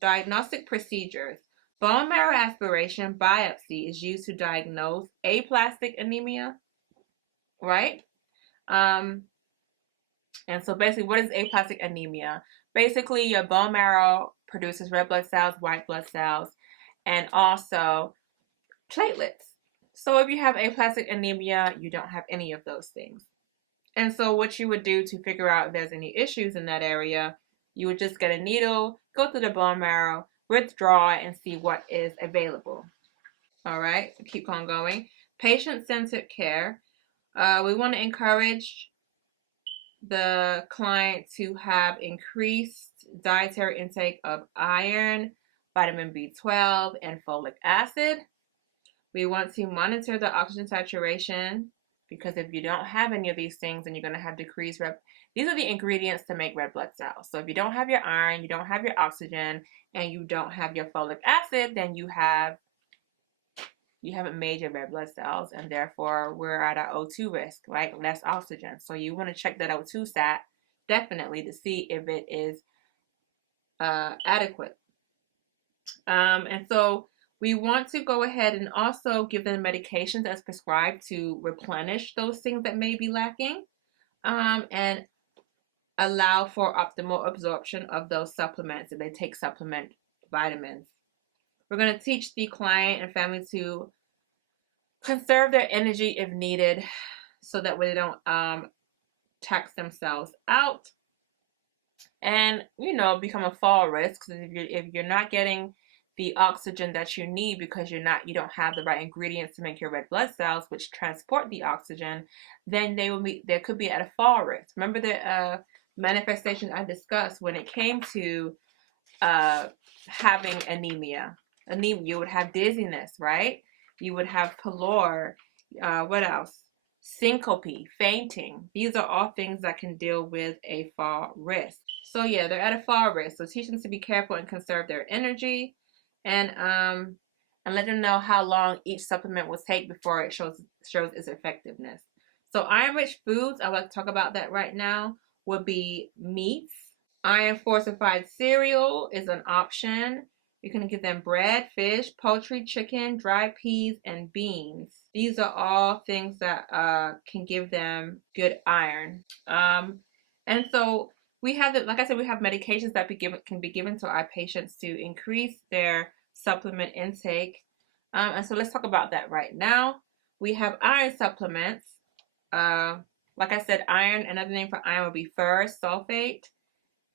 Diagnostic procedures. Bone marrow aspiration biopsy is used to diagnose aplastic anemia, right? And so basically, what is aplastic anemia? Basically, your bone marrow produces red blood cells, white blood cells, and also platelets. So if you have aplastic anemia, you don't have any of those things. And so what you would do to figure out if there's any issues in that area, you would just get a needle, go through the bone marrow, withdraw it, and see what is available. All right, keep on going. Patient-centered care. We want to encourage the client to have increased dietary intake of iron, vitamin B12, and folic acid. We want to monitor the oxygen saturation, because if you don't have any of these things, then you're going to have decreased these are the ingredients to make red blood cells. So if you don't have your iron, you don't have your oxygen, and you don't have your folic acid, then you haven't made your red blood cells, and therefore we're at our O2 risk, right? Less oxygen. So you want to check that O2 stat definitely to see if it is adequate. And so we want to go ahead and also give them medications as prescribed to replenish those things that may be lacking, and allow for optimal absorption of those supplements if they take supplement vitamins. We're going to teach the client and family to conserve their energy if needed, so that way they don't tax themselves out and, you know, become a fall risk. Because if you're not getting the oxygen that you need because you don't have the right ingredients to make your red blood cells, which transport the oxygen, then they could be at a fall risk. Remember the manifestation I discussed when it came to having anemia. You would have dizziness, right? You would have pallor. What else? Syncope, fainting. These are all things that can deal with a fall risk. So yeah, they're at a fall risk. So teach them to be careful and conserve their energy, and let them know how long each supplement will take before it shows its effectiveness. So iron-rich foods, I would like to talk about that right now, would be meats. Iron fortified cereal is an option. You can give them bread, fish, poultry, chicken, dried peas, and beans. These are all things that can give them good iron. And so we have, like I said, we have medications that can be given to our patients to increase their supplement intake. And so let's talk about that right now. We have iron supplements. Like I said, iron, another name for iron would be ferrous sulfate.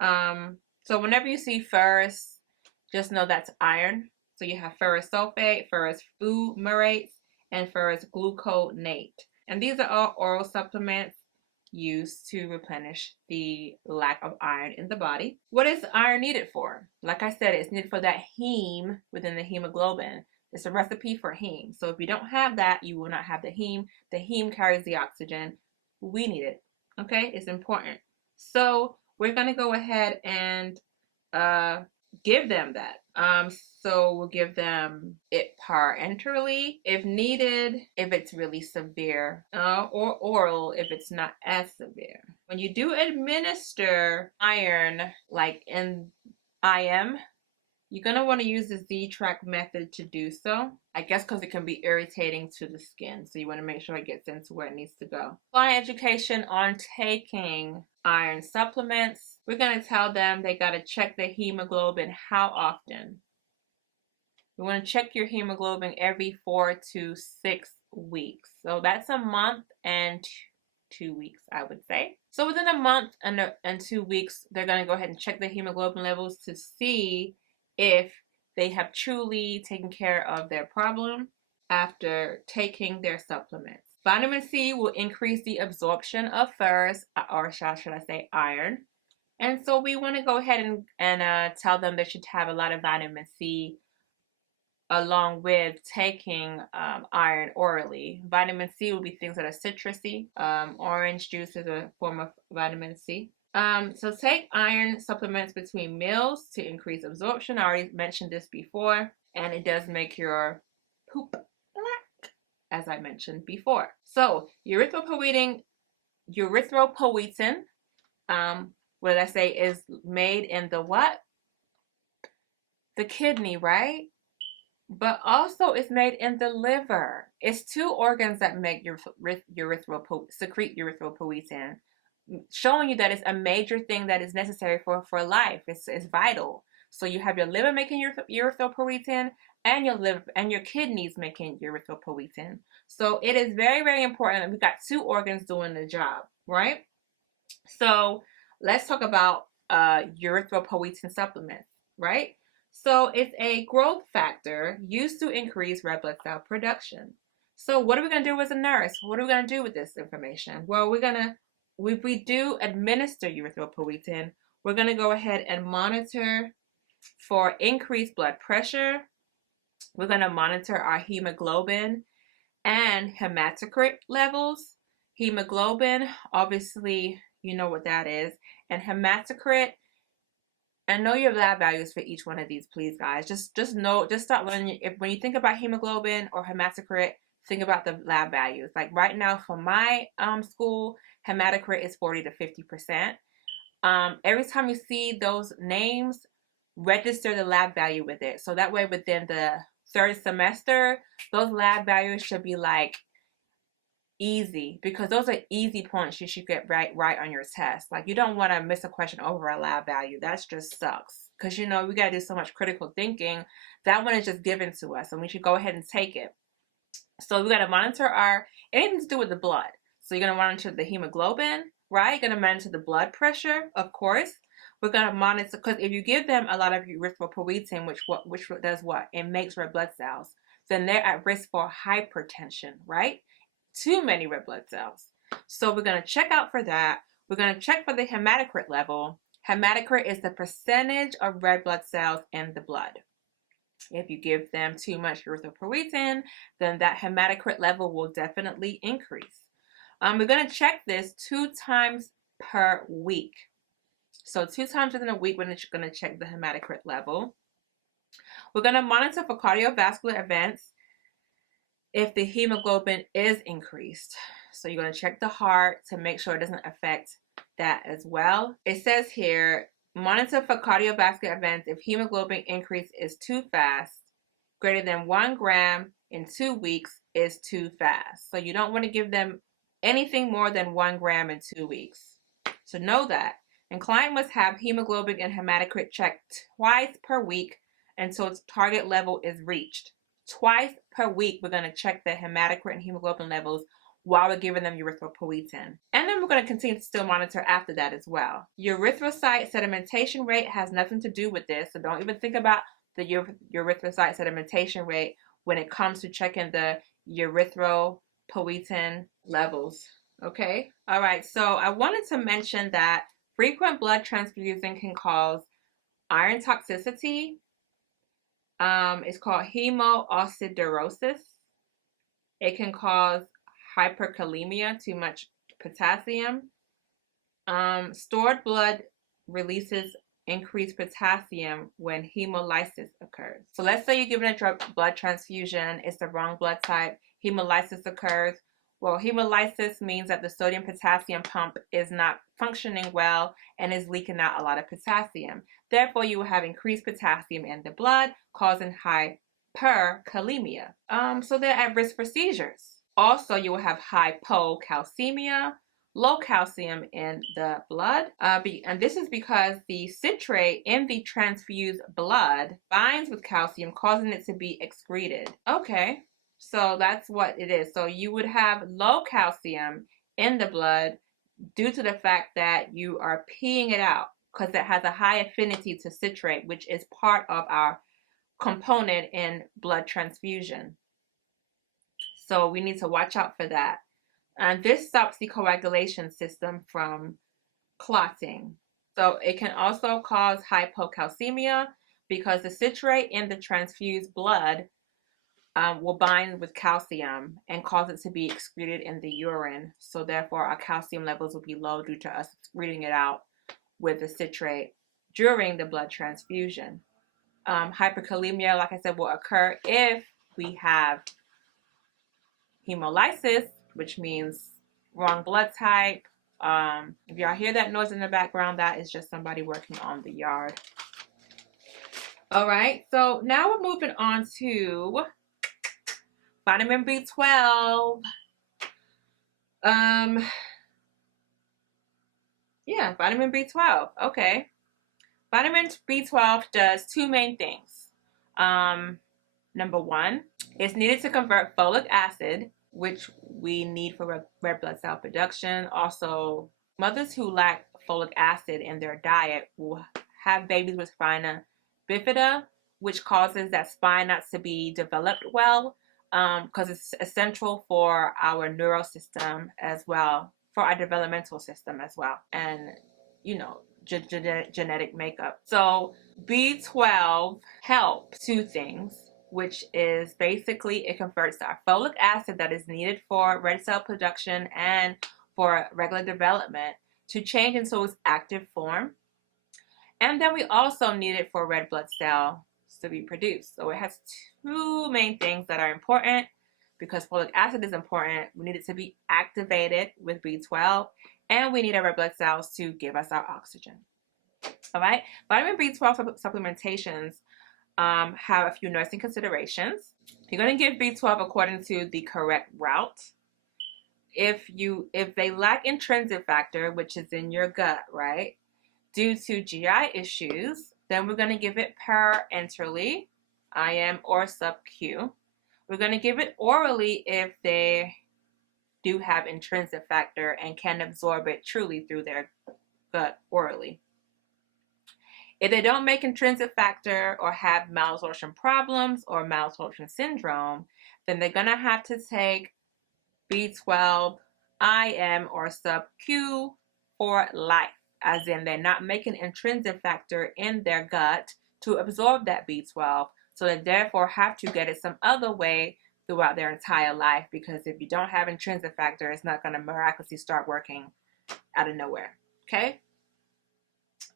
So whenever you see ferrous, just know that's iron. So you have ferrous sulfate, ferrous FUMERATE, and ferrous GLUCONATE. And these are all oral supplements used to replenish the lack of iron in the body. What is iron needed for? Like I said, it's needed for that heme within the hemoglobin. It's a recipe for heme. So if you don't have that, you will not have the heme. The heme carries the oxygen. We need it. Okay? It's important. So we're going to go ahead and give them that. So we'll give them it parenterally if needed, if it's really severe, or oral if it's not as severe. When you do administer iron, like in IM, you're going to want to use the Z-track method to do so. I guess because it can be irritating to the skin. So you want to make sure it gets into where it needs to go. Client education on taking iron supplements. We're going to tell them they got to check their hemoglobin how often. You want to check your hemoglobin every 4 to 6 weeks. So that's a month and 2 weeks, I would say. So within a month and 2 weeks, they're going to go ahead and check their hemoglobin levels to see if they have truly taken care of their problem after taking their supplements. Vitamin C will increase the absorption of ferrous, or should I say iron. And so we want to go ahead and tell them they should have a lot of vitamin C along with taking iron orally. Vitamin C will be things that are citrusy. Orange juice is a form of vitamin C. So take iron supplements between meals to increase absorption. I already mentioned this before, and it does make your poop black, as I mentioned before. So erythropoietin, what did I say, is made in the what? the kidney, right? But also it's made in the liver. It's two organs that make secrete erythropoietin, showing you that it's a major thing that is necessary for life. It's vital. So you have your liver making erythropoietin, and your liver and your kidneys making erythropoietin. So it is very, very important that we've got two organs doing the job, right? So let's talk about erythropoietin supplements, right? So it's a growth factor used to increase red blood cell production. So what are we going to do as a nurse? What are we going to do with this information? Well, if we do administer erythropoietin, we're going to go ahead and monitor for increased blood pressure. We're going to monitor our hemoglobin and hematocrit levels. Hemoglobin, obviously, you know what that is. And hematocrit, and know your lab values for each one of these, please, guys. Just start learning. When you think about hemoglobin or hematocrit, think about the lab values. Like right now for my school, hematocrit is 40 to 50%. Every time you see those names, register the lab value with it. So that way within the third semester, those lab values should be like easy, because those are easy points you should get right on your test. Like you don't want to miss a question over a lab value. That just sucks, because you know we got to do so much critical thinking. That one is just given to us and we should go ahead and take it. So we got to monitor anything to do with the blood. So you're going to monitor the hemoglobin, right? You're going to monitor the blood pressure, of course. We're going to monitor, because if you give them a lot of erythropoietin, which does what? It makes red blood cells, then they're at risk for hypertension, right? Too many red blood cells. So we're going to check out for that. We're going to check for the hematocrit level. Hematocrit is the percentage of red blood cells in the blood. If you give them too much erythropoietin, then that hematocrit level will definitely increase. We're going to check this 2 times per week. So 2 times within a week, we're going to check the hematocrit level. We're going to monitor for cardiovascular events if the hemoglobin is increased. So you're going to check the heart to make sure it doesn't affect that as well. It says here, monitor for cardiovascular events if hemoglobin increase is too fast, greater than 1 gram in 2 weeks is too fast. So you don't want to give them anything more than 1 gram in 2 weeks. So know that. And client must have hemoglobin and hematocrit checked twice per week until its target level is reached. Twice per week, we're going to check the hematocrit and hemoglobin levels while we're giving them erythropoietin. And then we're going to continue to still monitor after that as well. Erythrocyte sedimentation rate has nothing to do with this, so don't even think about the erythrocyte sedimentation rate when it comes to checking the erythropoietin levels. Okay? All right, so I wanted to mention that frequent blood transfusion can cause iron toxicity. It's called hemosiderosis. It can cause hyperkalemia, too much potassium. Stored blood releases increased potassium when hemolysis occurs. So let's say you're giving a blood transfusion, it's the wrong blood type, hemolysis occurs. Well, hemolysis means that the sodium potassium pump is not functioning well and is leaking out a lot of potassium. Therefore, you will have increased potassium in the blood, causing hyperkalemia. So they're at risk for seizures. Also, you will have hypocalcemia, low calcium in the blood. And this is because the citrate in the transfused blood binds with calcium, causing it to be excreted. Okay. So that's what it is. So you would have low calcium in the blood due to the fact that you are peeing it out, because it has a high affinity to citrate, which is part of our component in blood transfusion. So we need to watch out for that. And this stops the coagulation system from clotting. So it can also cause hypocalcemia because the citrate in the transfused blood will bind with calcium and cause it to be excreted in the urine. So therefore our calcium levels will be low due to us excreting it out with the citrate during the blood transfusion. Hyperkalemia, like I said, will occur if we have hemolysis, which means wrong blood type. If y'all hear that noise in the background, that is just somebody working on the yard. All right, so now we're moving on to vitamin B12. Yeah, vitamin B12. Okay. Vitamin B12 does two main things. Number one, it's needed to convert folic acid, which we need for red blood cell production. Also, mothers who lack folic acid in their diet will have babies with spina bifida, which causes that spine not to be developed well, because it's essential for our neural system as well, for our developmental system as well, and genetic makeup. So B12 helps two things, which is basically it converts our folic acid that is needed for red cell production and for regular development to change into its active form. And then we also need it for red blood cells to be produced. So it has two main things that are important. Because folic acid is important, we need it to be activated with B12, and we need our red blood cells to give us our oxygen. All right, vitamin B12 supplementations have a few nursing considerations. You're going to give B12 according to the correct route. If they lack intrinsic factor, which is in your gut, right, due to GI issues, then we're going to give it parenterally, IM or sub-Q. We're going to give it orally if they do have intrinsic factor and can absorb it truly through their gut orally. If they don't make intrinsic factor or have malabsorption problems or malabsorption syndrome, then they're going to have to take B12, IM, or sub-Q for life, as in they're not making intrinsic factor in their gut to absorb that B12, so they therefore have to get it some other way throughout their entire life, because if you don't have intrinsic factor, it's not going to miraculously start working out of nowhere, okay?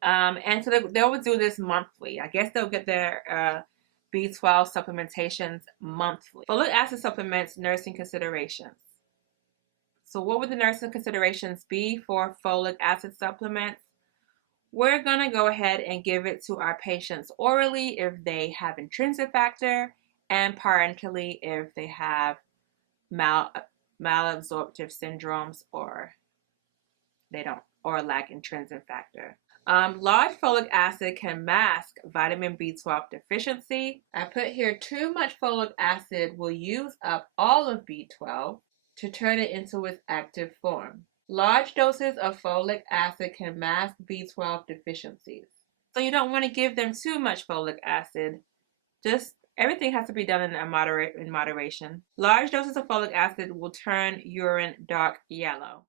And so they will do this monthly. I guess they'll get their B12 supplementations monthly. Folic acid supplements nursing considerations. So what would the nursing considerations be for folic acid supplements? We're going to go ahead and give it to our patients orally if they have intrinsic factor, and parenterally if they have malabsorptive syndromes or they don't, or lack intrinsic factor. Large folic acid can mask vitamin B12 deficiency. I put here too much folic acid will use up all of B12 to turn it into its active form. Large doses of folic acid can mask B12 deficiencies. So you don't want to give them too much folic acid. Just everything has to be done in moderation. Large doses of folic acid will turn urine dark yellow.